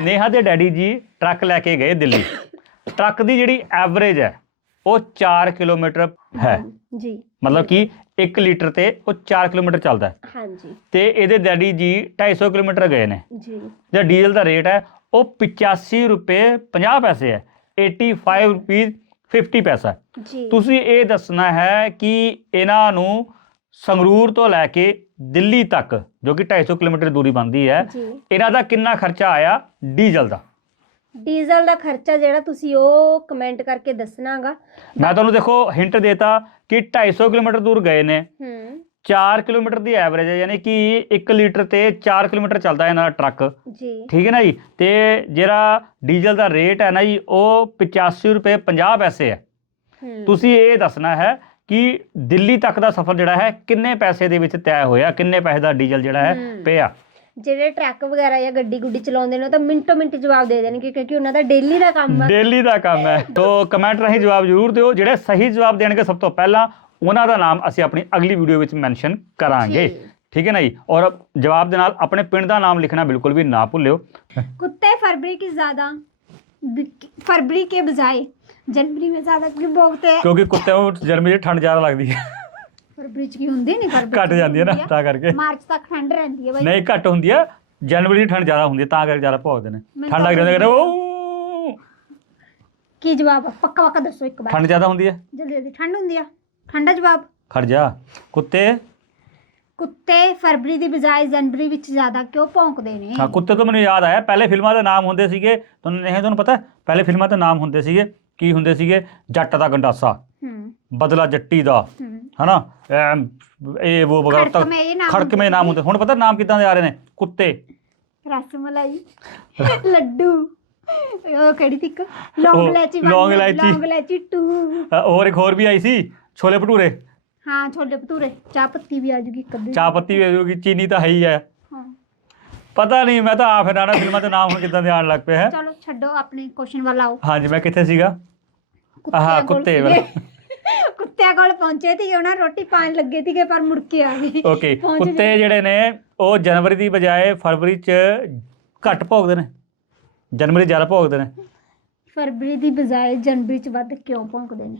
ਨੇਹਾ ਦੇ ਡੈਡੀ ਜੀ ਟਰੱਕ ਲੈ ਕੇ ਗਏ ਦਿੱਲੀ। ਟਰੱਕ ਦੀ ਜਿਹੜੀ ਐਵਰੇਜ ਹੈ ਉਹ 4 ਕਿਲੋਮੀਟਰ ਹੈ। ਜੀ। ਮਤਲਬ ਕਿ 1 ਲੀਟਰ ਤੇ ਉਹ 4 ਕਿਲੋਮੀਟਰ ਚੱਲਦਾ ਹੈ। ਹਾਂਜੀ। ਤੇ ਇਹਦੇ ਡੈਡੀ ਜੀ 250 ਕਿਲੋਮੀਟਰ ਗਏ ਨੇ। ਜੀ। ਜਿਹੜਾ ਡੀਜ਼ਲ ਦਾ ਰੇਟ ਹੈ ਉਹ 85 ਰੁਪਏ 50 ਪੈਸੇ ਹੈ। 85 ਰੁਪਏ 50 ਪੈਸਾ। ਜੀ। ਤੁਸੀਂ ਇਹ ਦੱਸਣਾ ਹੈ ਕਿ ਇਹਨਾਂ ਨੂੰ ਸੰਗਰੂਰ ਤੋਂ ਲੈ ਕੇ ਦਿੱਲੀ ਤੱਕ ਜੋ ਕਿ 250 ਕਿਲੋਮੀਟਰ ਦੂਰੀ ਬਣਦੀ ਹੈ ਜੀ। ਇਹਨਾਂ ਦਾ ਕਿੰਨਾ ਖਰਚਾ ਆਇਆ ਡੀਜ਼ਲ ਦਾ? ਡੀਜ਼ਲ ਦਾ ਖਰਚਾ ਜਿਹੜਾ ਤੁਸੀਂ ਉਹ ਕਮੈਂਟ ਕਰਕੇ ਦੱਸਣਾਗਾ। ਮੈਂ ਤੁਹਾਨੂੰ ਦੇਖੋ ਹਿੰਟ ਦੇਤਾ ਕਿ 250 ਕਿਲੋਮੀਟਰ ਦੂਰ ਗਏ ਨੇ। ਹੂੰ। 4 ਕਿਲੋਮੀਟਰ ਦੀ ਐਵਰੇਜ ਹੈ ਯਾਨੀ ਕਿ 1 ਲੀਟਰ ਤੇ 4 ਕਿਲੋਮੀਟਰ ਚੱਲਦਾ ਇਹਨਾਂ ਦਾ ਟਰੱਕ। ਜੀ। ਠੀਕ ਹੈ ਨਾ ਜੀ? ਤੇ ਜਿਹੜਾ ਡੀਜ਼ਲ ਦਾ ਰੇਟ ਹੈ ਨਾ ਜੀ ਉਹ 85 ਰੁਪਏ 50 ਪੈਸੇ ਹੈ। ਹੂੰ। ਤੁਸੀਂ ਇਹ ਦੱਸਣਾ ਹੈ ਕਿ ਦਿੱਲੀ ਤੱਕ ਦਾ ਸਫ਼ਰ ਜਿਹੜਾ ਹੈ ਕਿੰਨੇ ਪੈਸੇ ਦੇ ਵਿੱਚ ਤੈਅ ਹੋਇਆ ਕਿੰਨੇ ਪੈਸੇ ਦਾ ਡੀਜ਼ਲ ਜਿਹੜਾ ਹੈ ਹੂੰ। ਪਿਆ ਜਿਹੜੇ ਟਰੱਕ ਵਗੈਰਾ ਜਾਂ ਗੱਡੀ ਗੁੱਡੀ ਚਲਾਉਂਦੇ ਨੇ ਉਹ ਤਾਂ ਮਿੰਟੋ ਮਿੰਟ ਜਵਾਬ ਦੇ ਦੇਣਗੇ ਕਿਉਂਕਿ ਉਹਨਾਂ ਦਾ ਡੇਲੀ ਦਾ ਕੰਮ ਆ ਡੇਲੀ ਦਾ ਕੰਮ ਹੈ ਤੋਂ ਕਮੈਂਟ ਰਾਹੀਂ ਜਵਾਬ ਜ਼ਰੂਰ ਦਿਓ ਜਿਹੜੇ ਸਹੀ ਜਵਾਬ ਦੇਣਗੇ ਸਭ ਤੋਂ ਪਹਿਲਾਂ ਉਹਨਾਂ ਦਾ ਨਾਮ ਅਸੀਂ ਆਪਣੀ ਅਗਲੀ ਵੀਡੀਓ ਵਿੱਚ ਮੈਂਸ਼ਨ ਕਰਾਂਗੇ ਜੀ। ਠੀਕ ਹੈ ਨਾ ਜੀ ਔਰ ਜਵਾਬ ਦੇ ਨਾਲ ਆਪਣੇ ਪਿੰਡ ਦਾ ਨਾਮ ਲਿਖਣਾ ਬਿਲਕੁਲ ਵੀ ਨਾ ਭੁੱਲਿਓ कुत्ते फरवरी की ज्यादा फरवरी के बजाय जनवरी में ज्यादा क्यों भोगते हैं ਕਿਉਂਕਿ ਕੁੱਤਿਆਂ ਨੂੰ ਜਰਮਨੀ 'ਚ ਠੰਡ ਜ਼ਿਆਦਾ ਲੱਗਦੀ ਹੈ फरवरी च की ਹੁੰਦੀ ਨਹੀਂ ਫਰਵਰੀ ਘੱਟ ਜਾਂਦੀ ਹੈ ਨਾ ਤਾਂ ਕਰਕੇ ਮਾਰਚ ਤੱਕ ਠੰਡ ਰਹਿੰਦੀ ਹੈ ਬਾਈ ਨਹੀਂ ਘੱਟ ਹੁੰਦੀ ਹੈ ਜਨਵਰੀ 'ਚ ਠੰਡ ਜ਼ਿਆਦਾ ਹੁੰਦੀ ਹੈ ਤਾਂ ਕਰਕੇ ਜ਼ਿਆਦਾ ਭੋਗਦੇ ਨੇ ਮੈਨੂੰ ਠੰਡ ਤਾਂ ਲੱਗ ਜਾਂਦੀ ਹੈ ਕਹਿੰਦੇ ਉਹ ਕੀ ਜਵਾਬ ਆ? ਪੱਕਾ ਪੱਕਾ ਦੱਸੋ ਇੱਕ ਵਾਰ ਠੰਡ ਜ਼ਿਆਦਾ ਹੁੰਦੀ ਹੈ ਜਲਦੀ ਜਲਦੀ ਠੰਡ ਹੁੰਦੀ ਆ ਠੰਡਾ ਜਵਾਬ ਖੜ ਜਾ ਕੁੱਤੇ ਕੁੱਤੇ ਫਰਵਰੀ ਦੀ ਬਜਾਏ ਜਨਵਰੀ ਵਿੱਚ ਜ਼ਿਆਦਾ ਕਿਉਂ ਭੌਂਕਦੇ ਨੇ ਹਾਂ ਕੁੱਤੇ ਤੋਂ ਮੈਨੂੰ ਯਾਦ ਆਇਆ ਪਹਿਲੇ ਫਿਲਮਾਂ ਦੇ ਨਾਮ ਹੁੰਦੇ ਸੀਗੇ ਤੁਹਾਨੂੰ ਨਹੀਂ ਤੁਹਾਨੂੰ ਪਤਾ ਹੈ? ਪਹਿਲੇ ਫਿਲਮਾਂ ਦੇ ਨਾਮ ਹੁੰਦੇ ਸੀਗੇ ਕੀ ਹੁੰਦੇ ਸੀਗੇ? ਜੱਟ ਦਾ ਗੰਡਾਸਾ। ਹੂੰ। ਬਦਲਾ ਜੱਟੀ ਦਾ। ਹੂੰ। ਹਨਾ? ਐਮ, ਇਹ ਉਹ ਵਗੈਰਾ ਤੱਕ ਖੜਕਵੇਂ ਨਾਮ ਖੜਕਵੇਂ ਨਾਮ ਹੁੰਦੇ। ਹੁਣ ਪਤਾ ਨਾਮ ਕਿਦਾਂ ਦੇ ਆ ਰਹੇ ਨੇ? ਕੁੱਤੇ। ਰਸ ਮਲਾਈ ਲੱਡੂ। ਉਹ ਕਿਹੜੀ ਤਿੱਕ ਲੌਂਗ ਉਹ ਇਲਾਇਚੀ ਲੌਂਗ ਇਲਾਇਚੀ। ਲੌਂਗ 2 ਅ, ਹੋਰ ਇੱਕ ਹੋਰ ਵੀ ਆਈ ਸੀ? ਛੋਲੇ ਭਟੂਰੇ। ਹਾਂ ਛੋਲੇ ਭਟੂਰੇ। ਚਾਹ ਪੱਤੀ ਵੀ ਆ ਜੂਗੀ ਕਦੇ ਚਾਹ ਪੱਤੀ ਵੀ ਹੋਗੀ ਚੀਨੀ ਤਾਂ ਹੈ ਹੀ ਹੈ ਹਾਂ ਪਤਾ ਨਹੀਂ ਮੈਂ ਤਾਂ ਆਪ ਹੈਰਾਨ ਫਿਲਮਾਂ ਦੇ ਨਾਮ ਹੁਣ ਕਿਦਾਂ ਦੇ ਆਉਣ ਲੱਗ ਪਏ ਹੈ। ਚਲੋ ਛੱਡੋ ਆਪਣੇ ਕੁਐਸਚਨ ਵੱਲ ਆਓ। ਹਾਂਜੀ ਮੈਂ ਕਿੱਥੇ ਸੀਗਾ? ਆਹ ਕੋਲ ਕੁੱਤੇ ਸੀਗੇ। ਵਾਲਾ। ਕੁੱਤਿਆਂ ਕੋਲ ਪਹੁੰਚੇ ਸੀ ਉਹਨਾਂ ਰੋਟੀ ਪਾਣ ਲੱਗੇ ਸੀਗੇ ਪਰ ਮੁੜ ਕੇ ਆ ਗਏ। ਓਕੇ ਪਹੁੰਚ ਕੁੱਤੇ ਜਿਹੜੇ ਨੇ ਉਹ ਜਨਵਰੀ ਦੀ ਬਜਾਏ ਫਰਵਰੀ ਚ ਘੱਟ ਭੋਗਦੇ ਨੇ। ਜਨਵਰੀ ਜ਼ਿਆਦਾ ਭੋਗਦੇ ਨੇ। ਫਰਵਰੀ ਦੀ ਬਜਾਏ ਜਨਵਰੀ ਚ ਵੱਧ ਕਿਉਂ ਭੌਂਕਦੇ ਨੇ?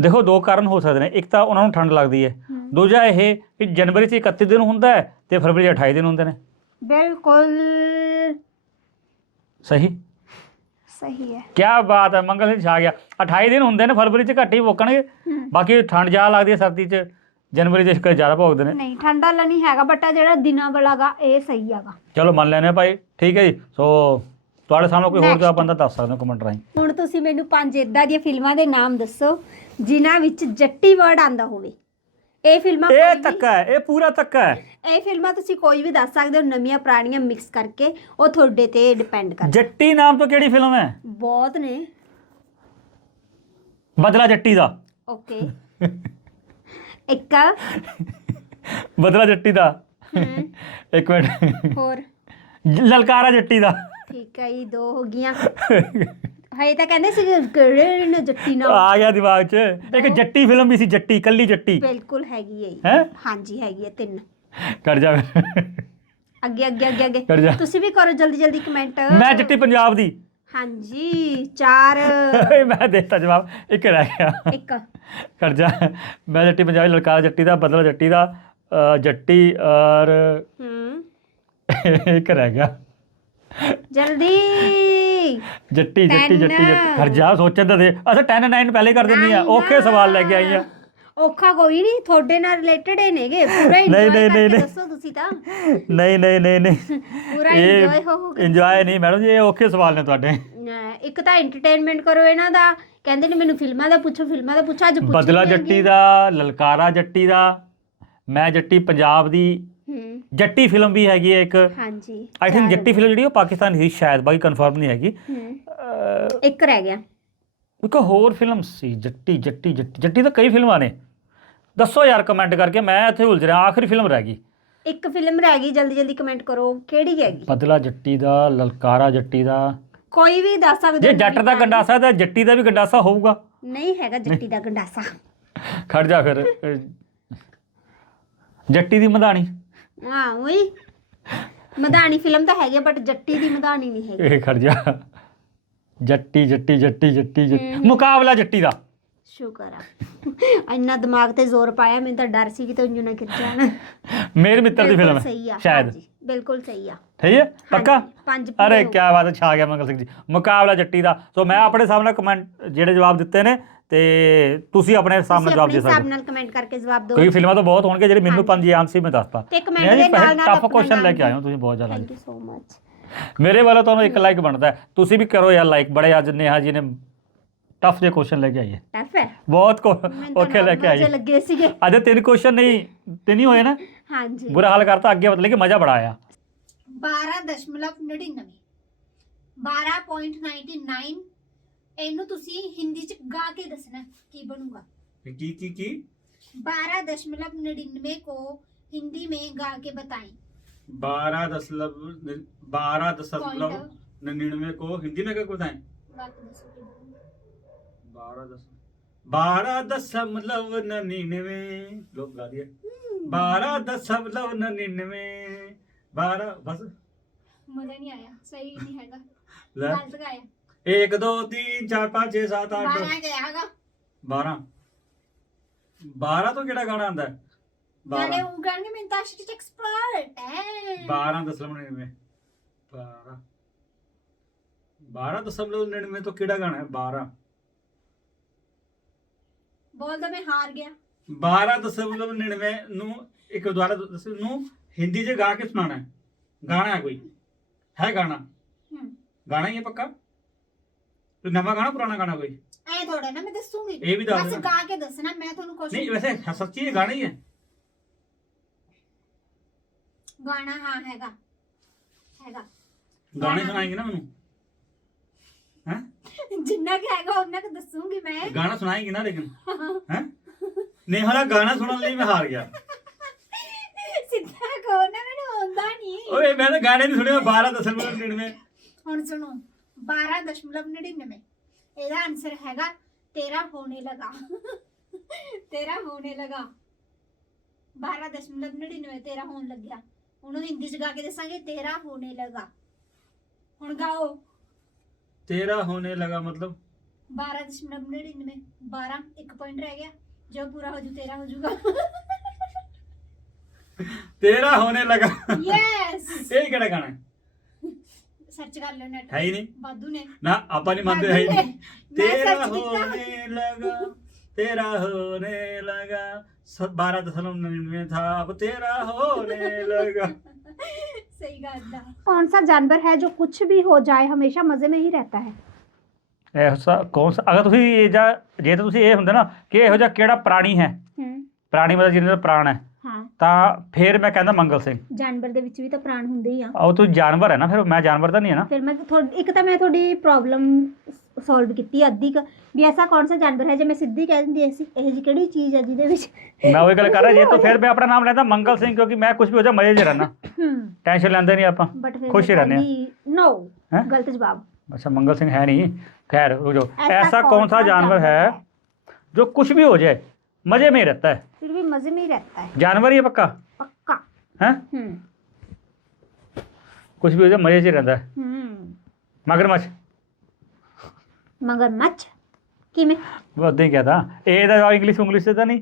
ਦੇਖੋ ਦੋ ਕਾਰਨ ਹੋ ਸਕਦੇ ਨੇ। ਇੱਕ ਤਾਂ ਉਹਨਾਂ ਨੂੰ ਠੰਡ ਲੱਗਦੀ ਹੈ। ਹਮ, ਦੂਜਾ ਇਹ ਕਿ ਜਨਵਰੀ ਚ 31 ਦਿਨ ਹੁੰਦਾ ਹੈ ਤੇ ਫਰਵਰੀ ਚ 28 ਦਿਨ ਹੁੰਦੇ ਨੇ। ਬਿਲਕੁਲ। ਸਹੀ। ਸਹੀ ਹੈ। ਕੀ ਬਾਤ ਹੈ ਮੰਗਲ ਸਿੰਘ ਛਾ ਗਿਆ। 28 ਦਿਨ ਹੁੰਦੇ ਨੇ ਫਰਵਰੀ ਚ ਘੱਟ ਹੀ ਹਮ, ਬਾਕੀ ਠੰਡ ਜ਼ਿਆਦਾ ਲੱਗਦੀ ਹੈ ਸਰਦੀ ਚ ਜਨਵਰੀ ਚ ਇਸ ਕਰਕੇ ਜ਼ਿਆਦਾ ਭੋਗਦੇ ਨੇ। ਨਹੀਂ ਠੰਡਾ ਵਾਲਾ ਨਹੀਂ ਹੈਗਾ ਬਟ ਜਿਹੜਾ ਦਿਨਾਂ ਵਾਲਾ ਗਾ ਇਹ ਸਹੀ ਹੈਗਾ। ਚਲੋ ਮੰਨ ਲੈਨੇ ਆ ਭਾਈ ਠੀਕ ਹੈ ਜੀ। ਸੋ ਤੁਹਾਡੇ ਸਾਹਮਣੇ ਕੋਈ ਹੋਰ Next. ਜਵਾਬ ਬੰਦਾ ਦੱਸ ਸਕਦੇ ਹੋ ਕਮੈਂਟ ਰਾਹੀਂ। ਹੁਣ ਤੁਸੀਂ ਮੈਨੂੰ ਪੰਜ ਇਦਾਂ ਦੀਆਂ ਫਿਲਮਾਂ ਦੇ ਨਾਮ ਦੱਸੋ ਜਿਨ੍ਹਾਂ ਵਿੱਚ ਜੱਟੀ ਵਰਡ ਆਂਦਾ ਹੋਵੇ। ਇਹ ਫਿਲਮਾਂ ਕੋਈ ਇਹ ਵੀ- ਤੱਕਾ ਹੈ ਇਹ ਪੂਰਾ ਤੱਕਾ ਹੈ। ਇਹ ਫਿਲਮਾਂ ਤੁਸੀਂ ਕੋਈ ਵੀ ਦੱਸ ਸਕਦੇ ਹੋ ਨਵੀਆਂ ਪੁਰਾਣੀਆਂ ਮਿਕਸ ਕਰਕੇ ਉਹ ਤੁਹਾਡੇ ਤੇ ਡਿਪੈਂਡ ਕਰਦਾ। ਜੱਟੀ ਨਾਮ ਤੋਂ ਕਿਹੜੀ ਫਿਲਮ ਹੈ? ਬਹੁਤ ਨੇ। ਬਦਲਾ ਜੱਟੀ ਦਾ। ਓਕੇ ਇੱਕ। ਬਦਲਾ ਜੱਟੀ ਦਾ। ਹਮ, ਇੱਕ ਮਿੰਟ। ਹੋਰ। ਲਲਕਾਰਾ ਜੱਟੀ ਦਾ। ਠੀਕ ਹੈ ਇਹ ਦੋ ਹੋ ਗਈਆਂ। ਹਏ ਤਾਂ ਕਹਿੰਦੇ ਸੀ ਕਿਹੜੇ ਨੇ ਜੱਟੀ ਨਾ ਆ ਗਿਆ ਦਿਮਾਗ 'ਚ। ਇੱਕ ਜੱਟੀ ਫਿਲਮ ਵੀ ਸੀ ਜੱਟੀ ਕੱਲੀ ਜੱਟੀ। ਬਿਲਕੁਲ ਹੈਗੀ ਹੈ। ਹੈ? ਹਾਂਜੀ ਹੈਗੀ ਹੈ ਤਿੰਨ। ਕਰ ਜਾ। ਅੱਗੇ ਅੱਗੇ ਅੱਗੇ ਕਰ ਜਾ। ਤੁਸੀਂ ਵੀ ਕਰੋ ਜਲਦੀ ਜਲਦੀ ਕਮੈਂਟ। ਮੈਂ ਜੱਟੀ ਪੰਜਾਬ ਦੀ। ਹਾਂਜੀ ਚਾਰ। ਮੈਂ ਦੇਤਾ ਜਵਾਬ। ਇੱਕ ਰਹਿ ਗਿਆ। ਇੱਕ। ਕਰ ਜਾ। ਮੈਂ ਜੱਟੀ ਪੰਜਾਬ ਦੀ ਲਲਕਾਰਾ ਜੱਟੀ ਦਾ ਬਦਲਾ ਜੱਟੀ ਦਾ ਅ, ਜੱਟੀ ਔਰ ਹੂੰ। ਇੱਕ ਰਹਿ ਗਿਆ। ਜਲਦੀ। ਜੱਟੀ ਜੱਟੀ. ਜੱਟੀ ਜੱਟੀ। ਜਾ ਸੋਚਣ ਤਾਂ ਦੇ। ਅੱਛਾ 10 9 ਪਹਿਲੇ ਕਰ ਦਿੰਦੀ ਆ. ਔਖੇ ਸਵਾਲ ਲੈ ਕੇ ਆਈ ਆ। ਔਖਾ ਕੋਈ ਨਹੀਂ ਤੁਹਾਡੇ ਨਾਲ ਰਿਲੇਟਡ ਹੀ ਨੇਗੇ। ਪੂਰਾ ਨਹੀਂ, ਇੰਜੋਏ ਨਹੀਂ, ਨਹੀਂ, ਕਰਕੇ ਨਹੀਂ। ਦੱਸੋ ਤੁਸੀਂ ਤਾਂ। ਨਹੀਂ ਨਹੀਂ ਨਹੀਂ ਨਹੀਂ। ਪੂਰਾ ਇਹ ਇੰਜੋਏ ਹੋ ਇੰਜੋਏ ਨਹੀਂ ਮੈਡਮ ਜੀ ਇਹ ਔਖੇ ਸਵਾਲ ਨੇ ਤੁਹਾਡੇ। ਅਹ ਇੱਕ ਤਾਂ ਐਂਟਰਟੇਨਮੈਂਟ ਕਰੋ ਇਹਨਾਂ ਦਾ। ਕਹਿੰਦੇ ਨੇ ਮੈਨੂੰ ਫਿਲਮਾਂ ਦਾ ਪੁੱਛੋ ਫਿਲਮਾਂ ਦਾ ਪੁੱਛੋ ਅੱਜ ਪੁੱਛ ਬਦਲਾ। ਜੱਟੀ ਦਾ ਲਲਕਾਰਾ ਜੱਟੀ ਦਾ। ਮੈਂ ਜੱਟੀ ਪੰਜਾਬ ਦੀ ਜੱਟੀ ਫਿਲਮ ਵੀ ਹੈਗੀ ਹੈ ਇੱਕ। ਹਾਂਜੀ। I think. ਜੱਟੀ ਫਿਲਮ ਜਿਹੜੀ ਉਹ ਪਾਕਿਸਤਾਨ ਦੀ ਸੀ ਸ਼ਾਇਦ ਬਾਕੀ ਕਨਫਰਮ ਨਹੀਂ ਹੈਗੀ। ਹੂੰ। ਇੱਕ ਰਹਿ ਗਿਆ। ਇੱਕ ਹੋਰ ਫਿਲਮ ਸੀ ਜੱਟੀ ਜੱਟੀ ਜੱਟੀ। ਜੱਟੀ ਤਾਂ ਕਈ ਫਿਲਮਾਂ ਨੇ। ਦੱਸੋ ਯਾਰ ਕਮੈਂਟ ਕਰਕੇ ਮੈਂ ਇੱਥੇ ਉਲਝ ਰਿਹਾ ਆਖਰੀ ਫਿਲਮ ਰਹਿ ਗਈ। ਇੱਕ ਫਿਲਮ ਰਹਿ ਗਈ ਜਲਦੀ ਜਲਦੀ ਕਮੈਂਟ ਕਰੋ ਕਿਹੜੀ ਹੈਗੀ? ਬਦਲਾ ਜੱਟੀ ਦਾ ਲਲਕਾਰਾ ਜੱਟੀ ਦਾ। ਕੋਈ ਵੀ ਦੱਸ ਸਕਦੇ ਜੇ ਹੋ ਜੱਟ ਦਾ ਗੰਡਾਸਾ ਤਾਂ ਜੱਟੀ ਦਾ ਵੀ ਗੰਡਾਸਾ ਹੋਊਗਾ। ਨਹੀਂ ਹੈਗਾ ਜੱਟੀ ਦਾ ਗੰਡਾਸਾ। ਖੜ ਜਾ ਫਿਰ। ਜੱਟੀ ਦੀ ਮਧਾਣੀ। ਹਾਂ ਉਹੀ ਮਧਾਣੀ ਫਿਲਮ ਤਾਂ ਹੈਗੀ ਬਟ ਜੱਟੀ ਦੀ ਮਧਾਣੀ ਨਹੀਂ ਹੈਗੀ। ਇਹ ਖੜ ਜਾ। ਜੱਟੀ ਜੱਟੀ ਜੱਟੀ ਜੱਟੀ ਜੱਟੀ। ਮੁਕਾਬਲਾ ਜੱਟੀ ਦਾ। ਸ਼ੁਕਰ ਆ। ਇੰਨਾ ਦਿਮਾਗ ਤੇ ਜ਼ੋਰ ਪਾਇਆ ਮੈਨੂੰ ਤਾਂ ਡਰ ਸੀ ਕਿ ਤੇ ਉਂਝ ਨਾ ਖਿੱਚ ਜਾਣ। ਮੇਰੇ ਮਿੱਤਰ ਦੀ ਫਿਲਮ ਸਹੀ ਹੈ ਆ। ਸ਼ਾਇਦ। ਹਾਂਜੀ, ਬਿਲਕੁਲ ਸਹੀ ਆ। ਠੀਕ ਹੈ? ਪੱਕਾ? ਹਾਂਜੀ, ਪੰਜ ਪੂਰੇ ਅਰੇ ਹੋ ਕੀ ਬਾਤ ਹੈ ਛਾ ਗਿਆ ਮੰਗਲ ਸਿੰਘ ਜੀ। ਮੁਕਾਬਲਾ ਜੱਟੀ ਦਾ। ਸੋ ਮੈਂ ਆਪਣੇ ਸਾਹਮਣੇ ਕਮੈਂਟ ਜਿਹੜੇ ਜਵਾਬ ਦਿੱਤੇ ਨੇ ਤੇ ਤੁਸੀਂ ਆਪਣੇ ਸਾਹਮਣੇ ਤੁਸੀਂ ਜਵਾਬ ਆਪਣੇ ਦੇ ਹਿਸਾਬ ਸਕਦੇ ਨਾਲ ਕਮੈਂਟ ਕਰਕੇ ਜਵਾਬ ਦਿਓ। ਕੋਈ ਫਿਲਮਾਂ ਤਾਂ ਬਹੁਤ ਹੋਣਗੇ ਜਿਹੜੇ ਮੈਨੂੰ ਹਾਂਜੀ। ਪੰਜ ਆਮ ਸੀ ਮੈਂ ਦੱਸਤਾ। ਤੇ comment ਦੇ ਨਾਲ ਨਾਲ ਟਫ ਆਪਣਾ ਕੁਐਸਚਨ ਲੈ ਕੇ ਆਇਆ ਹਾਂ ਤੁਸੀਂ ਬਹੁਤ ਜ਼ਿਆਦਾ ਥੈਂਕ ਯੂ ਸੋ ਮਚ ਮੇਰੇ ਵੱਲੋਂ ਤੁਹਾਨੂੰ ਇੱਕ ਲਾਈਕ ਬਣਦਾ ਹੈ। ਤੁਸੀਂ ਵੀ ਕਰੋ ਯਾਰ ਲਾਈਕ ਬੜੇ ਅੱਜ ਨੇਹਾ ਜੀ ਨੇ ਟਫ ਜਿਹੇ ਕੁਐਸਚਨ ਲੈ ਕੇ ਆਈ ਹੈ ਟਫ ਹੈ? ਬਹੁਤ ਕੋ- ਮੈਨੂੰ ਤਾਂ ਔਖੇ ਲੈ ਕੇ ਆਈ ਮਜ਼ੇ ਹੈ ਲੱਗੇ ਸੀਗੇ। ਅਜੇ ਤਿੰਨ ਕੁਐਸਚਨ ਨਹੀਂ ਤਿੰਨ ਹੀ ਹੋਏ ਨਾ? ਹਾਂਜੀ। ਬੁਰਾ ਹਾਲ ਕਰਤਾ ਅੱਗੇ ਬਦਲੇ ਕਿ ਮਜ਼ਾ ਬੜਾ ਆਇਆ। 12.99 12.99 ਇਹਨੂੰ ਤੁਸੀਂ ਹਿੰਦੀ ਚ ਗਾ ਕੇ ਦੱਸਣਾ ਕੀ ਬਣੂਗਾ ਕੀ ਕੀ ਕੀ 12.99 को हिंदी में गा के बताएं 12 दशमलव 12 दशमलव Point. 99 को हिंदी में क्या बताएं गा के दसो। 12 दशमलव 12 दशमलव 99 लोग गा दिए 12 दशमलव 99 12 बस मजा नहीं आया सही नहीं हैगा ले गलत गाया 1 2 3 4 5 6 7 8 12 ਗਿਆ ਹੈਗਾ 12 12 ਤੋਂ ਕਿਹੜਾ ਗਾਣਾ ਆਂਦਾ ਨਾਲੇ 12 ਉਹ ਗਾਣੇ ਮੈਂ ਤਾਂ ਸ਼ਿਟ ਐਕਸਪਰਟ ਹੈ 12 ਦਸਮਲਵ 99 12 12 ਦਸਮਲਵ 99 ਤੋਂ ਕਿਹੜਾ ਗਾਣਾ ਹੈ? 12 ਬੋਲ ਮੈਂ ਹਾਰ ਗਿਆ। 12 ਦਸਮਲਵ 99 ਨੂੰ ਇੱਕ ਦੁਆਰਾ ਦੱਸ ਨੂੰ ਹਿੰਦੀ 'ਚ ਗਾ ਕੇ ਸੁਣਾਣਾ ਹੈ। ਗਾਣਾ ਹੈ ਕੋਈ? ਹੈ ਗਾਣਾ? ਹਮ। ਗਾਣਾ ਹੀ ਹੈ ਪੱਕਾ? ਤੇ ਨਵਾਂ ਗਾਣਾ ਪੁਰਾਣਾ ਗਾਣਾ ਕੋਈ? ਐ ਥੋੜਾ ਨਾ ਮੈਂ ਦੱਸੂਗੀ। ਇਹ ਵੀ ਦੱਸ ਗਾ ਕੇ ਦੱਸਣਾ ਮੈਂ ਤੁਹਾਨੂੰ ਕੁਛ ਨਹੀਂ ਵੈਸੇ ਸੱਚੀ ਗਾਣਾ ਹੀ ਹੈ। ਗਾਣਾ ਹਾਂ ਹੈਗਾ। ਹੈਗਾ। ਗਾਣੇ ਸੁਣਾਏਂਗੇ ਨਾ ਮੈਨੂੰ। ਹੈ? ਜਿੰਨਾ ਕਿ ਹੈਗਾ ਉਹਨਾਂ ਕੁ ਦੱਸੂਗੀ ਮੈਂ। ਗਾਣਾ ਸੁਣਾਏਂਗੇ ਨਾ ਲੇਕਿਨ ਹੈ? ਨੇਹਾ ਦਾ ਗਾਣਾ ਸੁਣਨ ਲਈ ਮੈਂ ਹਾਰ ਗਿਆ। ਸਿੱਧਾ ਕਹੋ ਨਾ ਮੈਨੂੰ ਆਉਂਦਾ ਨਹੀਂ। ਓਏ ਮੈਂ ਤਾਂ ਗਾਣੇ ਨਹੀਂ ਸੁਣਿਆ 12 ਦਸਨ ਮਿੰਟ ਡੇਢ ਹੁਣ ਸੁਣੋ। 12.99 ਇਹਦਾ ਆਨਸਰ ਹੈਗਾ ਤੇਰਾ ਹੋਣੇ ਲਗਾ ਤੇਰਾ ਹੋਣੇ ਲਗਾ 12.99 ਤੇਰਾ ਹੋਣ ਲੱਗਿਆ ਉਹਨੂੰ ਹਿੰਦੀ ਚ ਗਾ ਕੇ ਦੱਸਾਂਗੇ ਤੇਰਾ ਹੋਣੇ ਲਗਾ ਹੁਣ ਗਾਓ ਤੇਰਾ ਹੋਣੇ ਲਗਾ ਮਤਲਬ 12.99 12 ਇੱਕ ਪੁਆਇੰਟ ਰਹਿ ਗਿਆ ਜੋ ਪੂਰਾ ਹੋ ਜੂ ਤੇਰਾ ਹੋ ਜੂਗਾ ਤੇਰਾ ਹੋਣੇ ਲਗਾ ਯੈਸ ਇਹ ਕਿਹੜਾ ਗਾਣਾ ਹੈ ਸਰਚ ਕਰ ਲਿਓ ਨੈਟ ਹੈ ਹੀ ਨਹੀਂ ਬਾਦੂ ਨੇ ਨਾ ਆਪਾਂ ਨਹੀਂ ਮੰਨਦੇ ਹੈ ਹੀ ਨਹੀਂ ਮੈਂ ਤੇਰਾ search ਕੀਤਾ। ਹੋਣੇ ਲਗਾ ਤੇਰਾ ਹੋਣੇ ਲਗਾ ਸ- 12 ਦਸ਼ਮਲਵ 99 था अब तेरा होने लगा सही बात कौन सा जानवर है जो कुछ भी हो जाए हमेशा मजे में ही रहता है ਐਸਾ ਕੌਣ ਸਾ ਅਗਰ ਤੁਸੀਂ ਇਹ ਜਾਂ ਜੇ ਤਾਂ ਤੁਸੀਂ ਇਹ ਹੁੰਦਾ ਨਾ ਕਿ ਇਹੋ ਜਿਹਾ ਕਿਹੜਾ ਪ੍ਰਾਣੀ ਹੈ ਪ੍ਰਾਣੀ ਮਤਲਬ ਜਿਹਦੇ ਦਾ ਪ੍ਰਾਣ ਹੈ ਹਾਂ ਤਾਂ ਫਿਰ ਮੈਂ ਕਹਿੰਦਾ ਮੰਗਲ ਸਿੰਘ। ਜਾਨਵਰ ਦੇ ਵਿੱਚ ਵੀ ਤਾਂ ਪ੍ਰਾਣ ਹੁੰਦੇ ਹੀ ਆ। ਉਹ ਤੂੰ ਜਾਨਵਰ ਹੈ ਨਾ ਫਿਰ ਮੈਂ ਜਾਨਵਰ ਤਾਂ ਨਹੀਂ ਹੈ ਨਾ। ਫਿਰ ਮੈਂ ਤੁਹਾਡੀ ਇੱਕ ਤਾਂ ਮੈਂ ਤੁਹਾਡੀ ਪ੍ਰੋਬਲਮ ਸੋਲਵ ਕੀਤੀ ਅੱਧੀ ਵੀ ਐਸਾ ਕੌਣ ਸਾ ਜਾਨਵਰ ਹੈ ਜੇ ਮੈਂ ਸਿੱਧੀ ਕਹਿ ਦਿੰਦੀ ਐਸੀ ਇਹ ਜੀ ਕਿਹੜੀ ਚੀਜ਼ ਹੈ ਜਿਹਦੇ ਵਿੱਚ ਮੈਂ ਉਹੀ ਗੱਲ ਕਰ ਰਿਹਾ ਜੇ ਤਾਂ ਫਿਰ ਮੈਂ ਆਪਣਾ ਨਾਮ ਲੈਂਦਾ ਮੰਗਲ ਸਿੰਘ ਕਿਉਂਕਿ ਮੈਂ ਕੁਝ ਵੀ ਹੋ ਜਾ ਮਜ਼ੇ 'ਚ ਰਹਿਣਾ ਟੈਨਸ਼ਨ ਲੈਂਦੇ ਨਹੀਂ ਆਪਾਂ ਖੁਸ਼ ਹੀ ਰਹਿੰਦੇ ਆ। ਨੋ ਗਲਤ ਜਵਾਬ। ਅੱਛਾ ਮੰਗਲ ਸਿੰਘ ਹੈ ਨਹੀਂ। ਖੈਰ ਰੁਕ ਜਾਓ। ਐਸਾ ਕੌਣ ਸਾ ਜਾਨਵਰ ਹੈ ਜੋ ਕੁਝ ਵੀ ਹੋ ਜਾਏ ਮਜ਼ੇ ਮੇਂ ਰਹਤਾ ਹੈ। ਫਿਰ में ही रहता है फिर भी मजे में ही रहता है जानवर ही है पक्का पक्का है हम्म कुछ भी हो जाए मजे से ही रहता है हम्म मगरमच्छ मगरमच्छ कि में वो उदा ही क्या था ए ਦਾ ਜਵਾਬ ਇੰਗਲਿਸ਼ ਇੰਗਲਿਸ਼ ਤੇ ਤਾਂ ਨਹੀਂ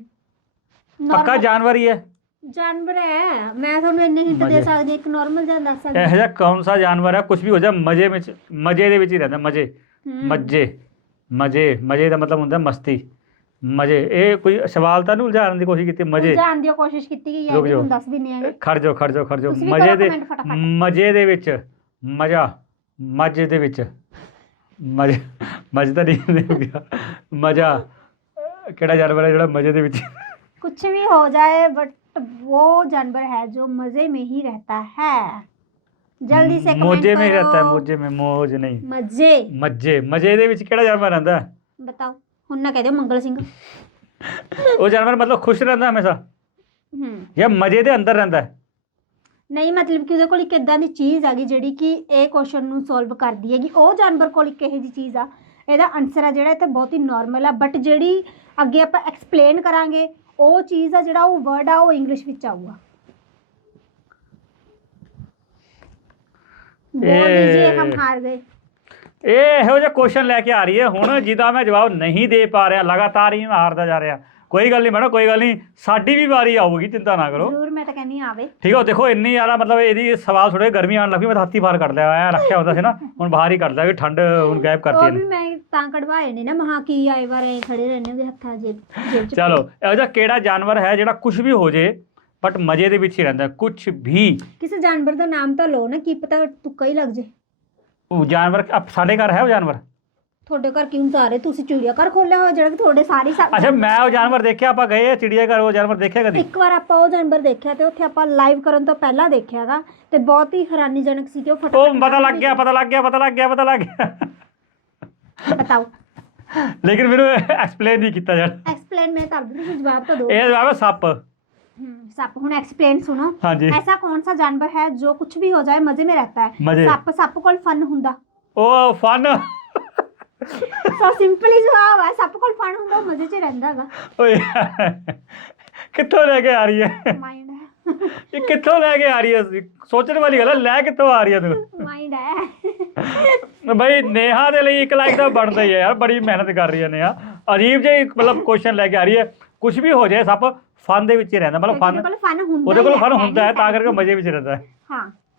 ਪੱਕਾ Normal- ਜਾਨਵਰ ਹੀ ਹੈ ਜਾਨਵਰ ਹੈ ਮੈਂ ਤੁਹਾਨੂੰ ਇੰਨੇ ਹਿੰਟ ਦੇ ਮਜ਼ੇ। ਸਕਦੀ ਇੱਕ ਨਾਰਮਲ ਜਿਹਾ ਦੱਸ ਸਕਦੀ ਇਹੋ ਜਿਹਾ ਕੌਣ ਸਾ ਜਾਨਵਰ ਹੈ ਕੁਝ ਵੀ ਹੋ ਜਾਏ ਮਜ਼ੇ ਵਿੱਚ ਮਜ਼ੇ ਦੇ ਵਿੱਚ ਹੀ ਰਹਿੰਦਾ ਮਜ਼ੇ ਹਮ, ਮੱਜੇ ਮਜ਼ੇ ਮਜ਼ੇ ਦਾ ਮਤਲਬ ਹੁੰਦਾ ਮਸਤੀ ਮਜ਼ੇ ਇਹ ਕੋਈ ਸਵਾਲ ਤਾਂ ਨਹੀਂ ਉਲਝਾਉਣ ਦੀ ਕੋਸ਼ਿਸ਼ ਕੀਤੀ ਮਜ਼ੇ ਜਾਣ ਦੀ ਕੋਸ਼ਿਸ਼ ਕੀਤੀ ਗਈ ਹੈ ਰੁਕ ਵੀ ਜਾਓ। ਤੁਹਾਨੂੰ ਦੱਸ ਦਿੰਨੇ ਆਗੇ ਖੜ ਜਾਓ ਖੜ ਜਾਓ ਖੜ ਜਾਓ ਤੁਸੀਂ ਵੀ ਮਜ਼ੇ ਕਰੋ ਦੇ comment ਫਟਾਫਟ। ਮਜ਼ੇ ਦੇ ਵਿੱਚ ਮਜ਼ਾ ਮਜ਼ੇ ਦੇ ਵਿੱਚ ਮਜ਼ੇ ਮਜ਼ੇ ਤਾਂ ਨਹੀਂ ਹੋ ਗਿਆ ਮਜ਼ਾ ਅਹ ਕਿਹੜਾ ਜਾਨਵਰ ਹੈ ਜਿਹੜਾ ਮਜ਼ੇ ਦੇ ਵਿੱਚ कुछ भी हो जाए बट वो जानवर है जो मजे में ही रहता है जल्दी से comment ਮੋਜੇ में ही रहता है करो। ਮੋਜੇ में ਮੋਜ ਨਹੀਂ मजे ਮੱਜੇ ਮਜ਼ੇ ਦੇ ਵਿੱਚ ਕਿਹੜਾ ਜਾਨਵਰ ਰਹਿੰਦਾ ਹੈ? बताओ ਹੁਣ ਨਾ ਕਹਦੇ ਮੰਗਲ ਸਿੰਘ। ਉਹ ਜਾਨਵਰ ਮਤਲਬ ਖੁਸ਼ ਰਹਿੰਦਾ ਹਮੇਸ਼ਾ? ਹੂੰ। ਜਾਂ ਮਜ਼ੇ ਦੇ ਅੰਦਰ ਰਹਿੰਦਾ ਨਹੀਂ ਮਤਲਬ ਕਿ ਉਹਦੇ ਕੋਲ ਇੱਕ ਇਦਾਂ ਦੀ ਚੀਜ਼ ਆ ਗਈ ਜਿਹੜੀ ਕਿ ਇਹ ਕੁਐਸਚਨ ਨੂੰ ਸੋਲਵ ਕਰਦੀ ਹੈਗੀ। ਉਹ ਜਾਨਵਰ ਕੋਲ ਇੱਕ ਇਹੋ ਜੀ ਚੀਜ਼ ਆ। ਇਹਦਾ ਆਨਸਰ ਆ ਜਿਹੜਾ ਇੱਥੇ ਬਹੁਤ ਹੀ ਨਾਰਮਲ ਆ। ਬਟ ਜਿਹੜੀ ਅੱਗੇ ਆਪਾਂ ਐਕਸਪਲੇਨ ਕਰਾਂਗੇ ਉਹ ਚੀਜ਼ ਆ ਜਿਹੜਾ ਉਹ ਵਰਡ ਆ ਉਹ ਇੰਗਲਿਸ਼ ਵਿੱਚ ਆਊਗਾ। ਬਹੁਤ ਇਹ- ਹਮ ਹਾਰ ਗਏ। ਇਹ ਇਹੋ ਜਿਹਾ ਕੁਐਸਚਨ ਲੈ ਕੇ ਆ ਰਹੀ ਹੈ। ਹੁਣ ਜਿਹਦਾ ਮੈਂ ਜਵਾਬ ਨਹੀਂ ਦੇ ਪਾ ਰਿਹਾ ਲਗਾਤਾਰ ਹੀ ਮੈਂ ਹਾਰਦਾ ਜਾ ਰਿਹਾ। ਕੋਈ ਗੱਲ ਨਹੀਂ ਮੈਡਮ ਕੋਈ ਗੱਲ ਨਹੀਂ। ਸਾਡੀ ਵੀ ਵਾਰੀ ਆਊਗੀ ਚਿੰਤਾ ਨਾ ਕਰੋ। ਜ਼ਰੂਰ ਮੈਂ ਤਾਂ ਕਹਿੰਨੀ ਆਵੇ। ਠੀਕ ਹੈ ਦੇਖੋ ਇੰਨੀ ਜ਼ਿਆਦਾ ਮਤਲਬ ਇਹਦੀ ਸਵਾਲ ਥੋੜੇ ਗਰਮੀ ਆਉਣ ਲੱਗੀ ਮੈਂ ਤਾਂ ਹੱਥੀ ਬਾਹਰ ਕੱਢ ਲਿਆ ਐ ਰੱਖਿਆ ਹੁੰਦਾ ਸੀ ਨਾ। ਹੁਣ ਬਾਹਰ ਹੀ ਕੱਢ ਲਿਆ ਵੀ ਠੰਡ ਹੁਣ ਗਾਇਬ ਕਰਤੀ ਉਹ ਇਹਨੇ। ਵੀ ਮੈਂ ਤਾਂ ਕਢਵਾਏ ਨੇ ਨਾ ਮਹਾ ਕੀ ਆਏ ਵਾਰ ਐਂ ਖੜੇ ਰਹਿੰਦੇ ਉਹਦੇ ਹੱਥਾਂ ਜੇਬ ਜੇਬ ਚ ਚਲੋ ਇਹੋ ਜਿਹਾ ਕਿਹੜਾ ਜਾਨਵਰ ਹੈ ਜਿਹੜਾ ਕੁਝ ਵੀ ਹੋ ਜੇ ਬਟ ਮਜ਼ੇ ਦੇ ਵਿੱਚ ਹੀ ਰਹਿੰਦਾ ਕੁਝ ਵੀ। ਕਿਸੇ ਜਾਨਵਰ ਦਾ ਨਾਮ ਤਾਂ ਲਓ ਨਾ ਕੀ ਪਤਾ ਤੁੱਕਾ ਹੀ ਲੱਗ ਜੇ। ਉਹ ਜਾਨਵਰ ਸਾਡੇ ਘਰ ਹੈ ਉਹ ਜਾਨਵਰ? ਤੁਹਾਡੇ ਘਰ ਕਿਉਂ ਜਾ ਰਹੇ? ਤੁਸੀਂ ਚਿੜੀਆ ਘਰ ਖੋਲਿਆ ਹੋਇਆ ਜਿਹੜਾ ਕਿ ਤੁਹਾਡੇ ਸਾਰੇ ਸਾ- ਅੱਛਾ ਮੈਂ ਉਹ ਜਾਨਵਰ ਦੇਖਿਆ ਆਪਾਂ ਗਏ ਚਿੜੀਆ ਘਰ ਉਹ ਜਾਨਵਰ ਦੇਖਿਆ ਕਦੀ? ਇੱਕ ਵਾਰ ਆਪਾਂ ਉਹ ਜਾਨਵਰ ਦੇਖਿਆ ਤੇ ਉੱਥੇ ਆਪਾਂ ਲਾਈਵ ਕਰਨ ਤੋਂ ਪਹਿਲਾਂ ਦੇਖਿਆਗਾ ਤੇ ਬਹੁਤ ਹੀ ਹੈਰਾਨੀਜਨਕ ਸੀ ਕਿ ਉਹ ਉਹ ਪਤਾ ਲੱਗ ਗਿਆ ਪਤਾ ਲੱਗ ਗਿਆ ਪਤਾ ਲੱਗ ਗਿਆ ਪਤਾ ਲੱਗ ਗਿਆ। ਬਤਾਓ। ਲੇਕਿਨ ਮੈਨੂੰ ਐਕਸਪਲੇਨ ਨਹੀਂ ਕੀਤਾ ਯਾਰ ਐਕਸਪਲੇਨ ਮੈਂ ਕਰ ਦਿੰਦੀ ਜਵਾਬ ਤਾਂ ਦਿਓ। ਇਹ ਜਵਾਬ ਹੈ ਸੱਪ। सप हूँ एक्सप्लेन सुनो हाँ जी। ऐसा कौन सा जानवर है जो कुछ भी हो जाए मजे में रहता है मजे। सप सप को फन हुंदा ਉਹ ਫਨ तो सिंपल ही जवाब है सप को फन हुंदा वो मजे च रहंदा गा ਓਏ ਕਿੱਥੋਂ ਲੈ ਕੇ ਆ ਰਹੀ ਹੈ माइंड है ਇਹ ਕਿੱਥੋਂ ਲੈ ਕੇ ਆ ਰਹੀ ਹੈ ਸੋਚਣ ਵਾਲੀ ਗੱਲ ਹੈ ਲੈ ਕਿੱਥੋਂ ਆ ਰਹੀ ਹੈ ਤੂੰ माइंड है ਬਈ ਨੇਹਾ ਦੇ ਲਈ ਇੱਕ ਲਾਈਕ ਤਾਂ ਬਣਦਾ ਹੀ ਹੈ ਯਾਰ ਬੜੀ ਮਿਹਨਤ ਕਰ ਰਹੀ ਹੈ ਨੇਹਾ ਅਜੀਬ ਜਿਹੀ ਮਤਲਬ ਕੁਐਸਚਨ ਲੈ ਕੇ ਆ ਰਹੀ ਹੈ ਕੁਝ ਵੀ ਹੋ ਜਾਏ ਸੱਪ ਫਨ ਦੇ ਵਿੱਚ ਹੀ ਰਹਿੰਦਾ ਮਤਲਬ ਫਨ ਉਹਦੇ ਕੋਲ ਫਨ ਹੁੰਦਾ ਹੈ ਤਾਂ ਕਰਕੇ ਮਜ਼ੇ ਵਿੱਚ ਰਹਿੰਦਾ ਹੈ। ਹਾਂ।